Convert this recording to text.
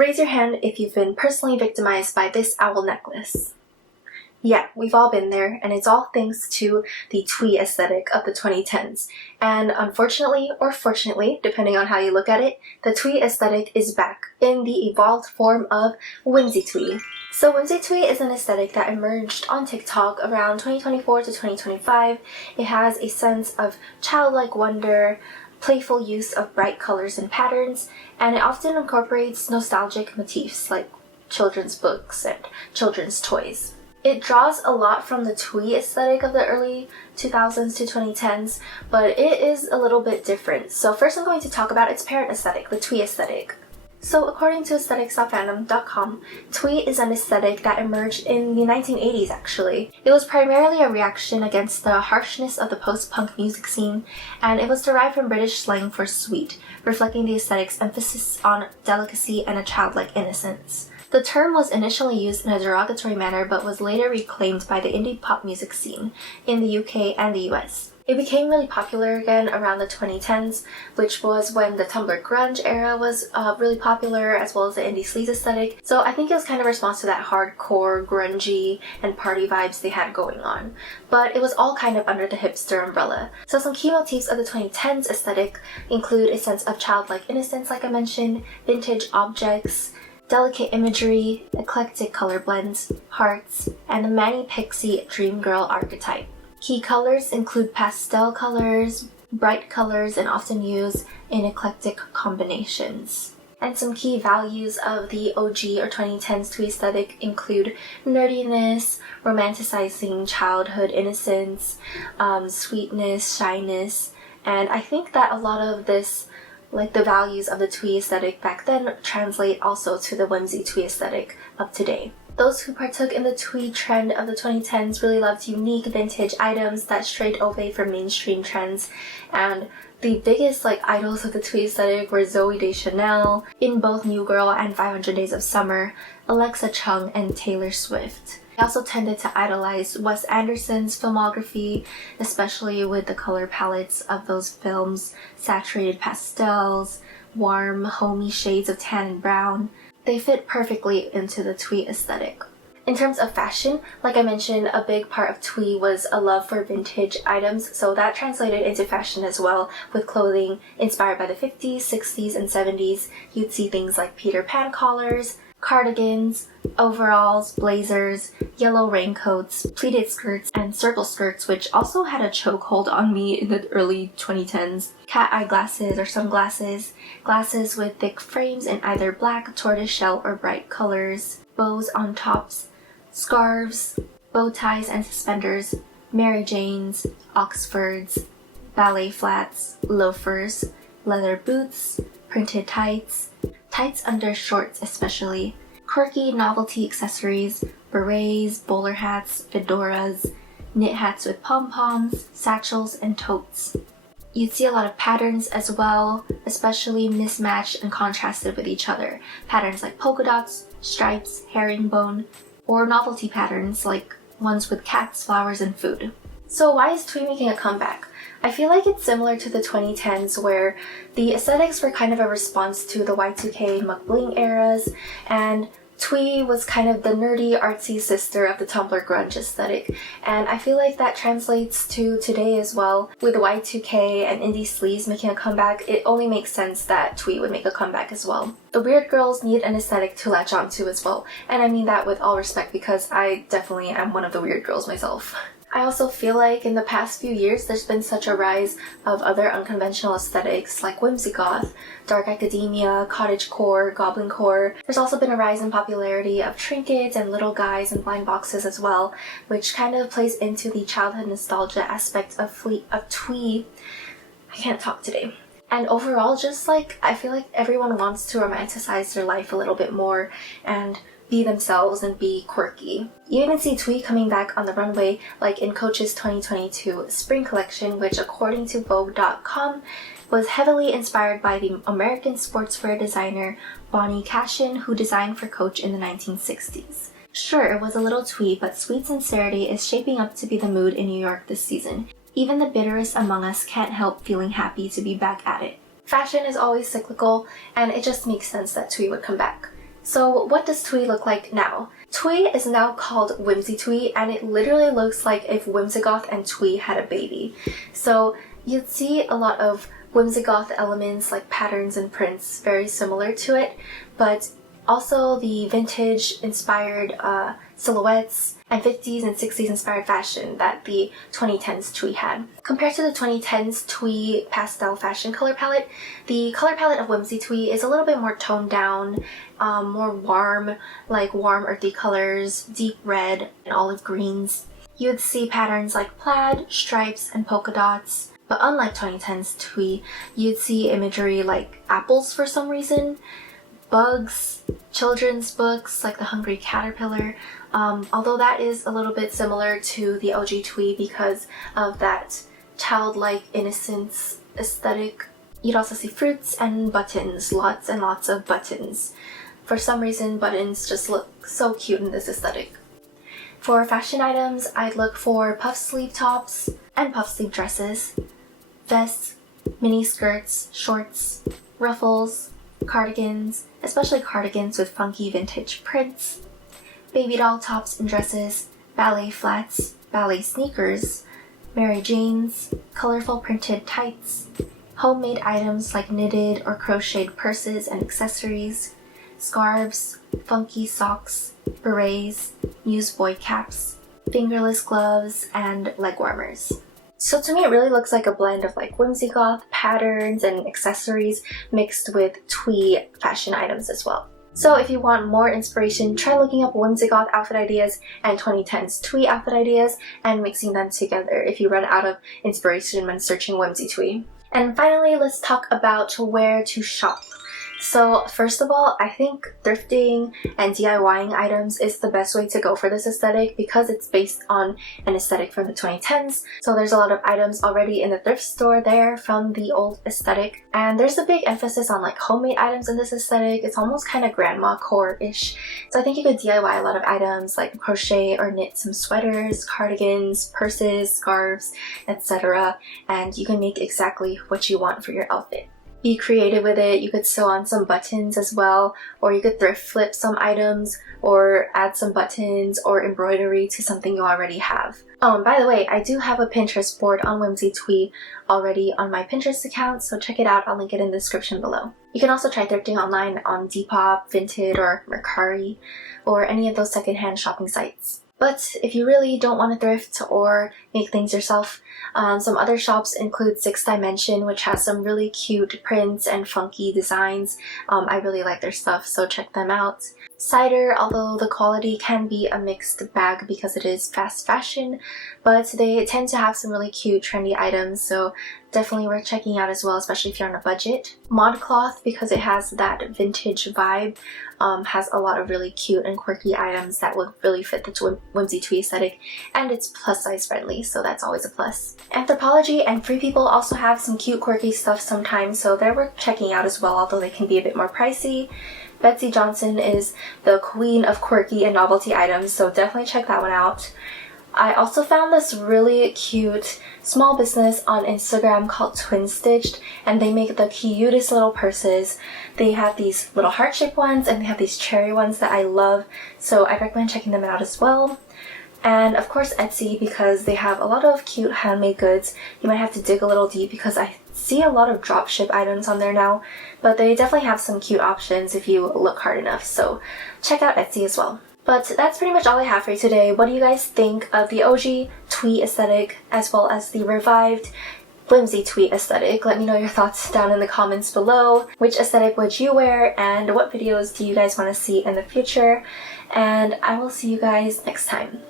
Raise your hand if you've been personally victimized by this owl necklace. Yeah, we've all been there, and it's all thanks to the twee aesthetic of the 2010s. And unfortunately, or fortunately, depending on how you look at it, the twee aesthetic is back in the evolved form of whimsy twee. So whimsy twee is an aesthetic that emerged on TikTok around 2024 to 2025. It has a sense of childlike wonder, playful use of bright colors and patterns, and it often incorporates nostalgic motifs like children's books and children's toys. It draws a lot from the twee aesthetic of the early 2000s to 2010s, but it is a little bit different. So first I'm going to talk about its parent aesthetic, the twee aesthetic. So according to aesthetics.fandom.com, twee is an aesthetic that emerged in the 1980s actually. It was primarily a reaction against the harshness of the post-punk music scene, and it was derived from British slang for sweet, reflecting the aesthetic's emphasis on delicacy and a childlike innocence. The term was initially used in a derogatory manner but was later reclaimed by the indie pop music scene in the UK and the US. It became really popular again around the 2010s, which was when the Tumblr grunge era was really popular, as well as the indie sleaze aesthetic. So I think it was kind of a response to that hardcore, grungy, and party vibes they had going on. But it was all kind of under the hipster umbrella. So some key motifs of the 2010s aesthetic include a sense of childlike innocence, like I mentioned, vintage objects, delicate imagery, eclectic color blends, hearts, and the Manny-Pixie dream girl archetype. Key colors include pastel colors, bright colors, and often used in eclectic combinations. And some key values of the OG or 2010s twee aesthetic include nerdiness, romanticizing childhood innocence, sweetness, shyness, and I think that a lot of this, like the values of the twee aesthetic back then, translate also to the whimsy twee aesthetic of today. Those who partook in the twee trend of the 2010s really loved unique vintage items that strayed away from mainstream trends, and the biggest idols of the twee aesthetic were Zooey Deschanel in both New Girl and 500 Days of Summer, Alexa Chung, and Taylor Swift. They also tended to idolize Wes Anderson's filmography, especially with the color palettes of those films, saturated pastels, warm, homey shades of tan and brown. They fit perfectly into the twee aesthetic. In terms of fashion, like I mentioned, a big part of twee was a love for vintage items, so that translated into fashion as well, with clothing inspired by the 50s, 60s, and 70s. You'd see things like Peter Pan collars, cardigans, overalls, blazers, yellow raincoats, pleated skirts, and circle skirts, which also had a chokehold on me in the early 2010s, cat eye glasses or sunglasses, glasses with thick frames in either black, tortoiseshell, or bright colors, bows on tops, scarves, bow ties and suspenders, Mary Janes, Oxfords, ballet flats, loafers, leather boots, printed tights, tights under shorts especially, quirky novelty accessories, berets, bowler hats, fedoras, knit hats with pom-poms, satchels, and totes. You'd see a lot of patterns as well, especially mismatched and contrasted with each other. Patterns like polka dots, stripes, herringbone, or novelty patterns like ones with cats, flowers, and food. So why is twee making a comeback? I feel like it's similar to the 2010s where the aesthetics were kind of a response to the Y2K McBling eras, and twee was kind of the nerdy, artsy sister of the Tumblr grunge aesthetic, and I feel like that translates to today as well. With Y2K and indie sleaze making a comeback, it only makes sense that twee would make a comeback as well. The weird girls need an aesthetic to latch on to as well, and I mean that with all respect because I definitely am one of the weird girls myself. I also feel like in the past few years there's been such a rise of other unconventional aesthetics like whimsy goth, dark academia, cottagecore, goblincore. There's also been a rise in popularity of trinkets and little guys and blind boxes as well, which kind of plays into the childhood nostalgia aspect of twee. I can't talk today. And overall, just I feel like everyone wants to romanticize their life a little bit more and be themselves and be quirky. You even see twee coming back on the runway, like in Coach's 2022 spring collection, which according to Vogue.com was heavily inspired by the American sportswear designer Bonnie Cashin, who designed for Coach in the 1960s. Sure, it was a little twee, but sweet sincerity is shaping up to be the mood in New York this season. Even the bitterest among us can't help feeling happy to be back at it. Fashion is always cyclical, and it just makes sense that twee would come back. So what does Twee look like now? Twee is now called Whimsy Twee, and it literally looks like if Whimsigoth and Twee had a baby. So you'd see a lot of Whimsigoth elements like patterns and prints very similar to it, but also the vintage inspired silhouettes and 50s and 60s inspired fashion that the 2010s Twee had. Compared to the 2010s Twee pastel fashion color palette, the color palette of Whimsy Twee is a little bit more toned down, more warm, like warm earthy colors, deep red and olive greens. You'd see patterns like plaid, stripes, and polka dots. But unlike 2010s Twee, you'd see imagery like apples for some reason, bugs, children's books like The Hungry Caterpillar, although that is a little bit similar to the OG Twee because of that childlike innocence aesthetic. You'd also see fruits and buttons, lots and lots of buttons. For some reason, buttons just look so cute in this aesthetic. For fashion items, I'd look for puff sleeve tops and puff sleeve dresses, vests, mini skirts, shorts, ruffles, cardigans, especially cardigans with funky vintage prints, baby doll tops and dresses, ballet flats, ballet sneakers, Mary Janes, colorful printed tights, homemade items like knitted or crocheted purses and accessories, scarves, funky socks, berets, newsboy caps, fingerless gloves, and leg warmers. So to me, it really looks like a blend of like Whimsigoth patterns and accessories mixed with Twee fashion items as well. So if you want more inspiration, try looking up Whimsigoth outfit ideas and 2010s Twee outfit ideas and mixing them together if you run out of inspiration when searching Whimsy Twee. And finally, let's talk about where to shop. So first of all, I think thrifting and DIYing items is the best way to go for this aesthetic because it's based on an aesthetic from the 2010s. So there's a lot of items already in the thrift store there from the old aesthetic. And there's a big emphasis on like homemade items in this aesthetic. It's almost kind of grandma core-ish. So I think you could DIY a lot of items like crochet or knit some sweaters, cardigans, purses, scarves, etc. And you can make exactly what you want for your outfit. Be creative with it. You could sew on some buttons as well, or you could thrift flip some items or add some buttons or embroidery to something you already have. Oh, and by the way, I do have a Pinterest board on Whimsy Twee already on my Pinterest account, so check it out. I'll link it in the description below. You can also try thrifting online on Depop, Vinted, or Mercari, or any of those secondhand shopping sites. But if you really don't want to thrift or make things yourself, some other shops include 6 Dimension, which has some really cute prints and funky designs. I really like their stuff, so check them out. Cider, although the quality can be a mixed bag because it is fast fashion, but they tend to have some really cute trendy items, so definitely worth checking out as well, especially if you're on a budget. ModCloth, because it has that vintage vibe, has a lot of really cute and quirky items that would really fit the Whimsy Twee aesthetic, and it's plus size friendly, so that's always a plus. Anthropologie and Free People also have some cute quirky stuff sometimes, so they're worth checking out as well, although they can be a bit more pricey. Betsy Johnson is the queen of quirky and novelty items, so definitely check that one out. I also found this really cute small business on Instagram called Twin Stitched, and they make the cutest little purses. They have these little heart-shaped ones and they have these cherry ones that I love, so I recommend checking them out as well. And of course Etsy, because they have a lot of cute handmade goods. You might have to dig a little deep because I see a lot of dropship items on there now, but they definitely have some cute options if you look hard enough, so check out Etsy as well. But that's pretty much all I have for you today. What do you guys think of the OG Twee aesthetic as well as the revived Whimsy Twee aesthetic? Let me know your thoughts down in the comments below. Which aesthetic would you wear and what videos do you guys want to see in the future? And I will see you guys next time.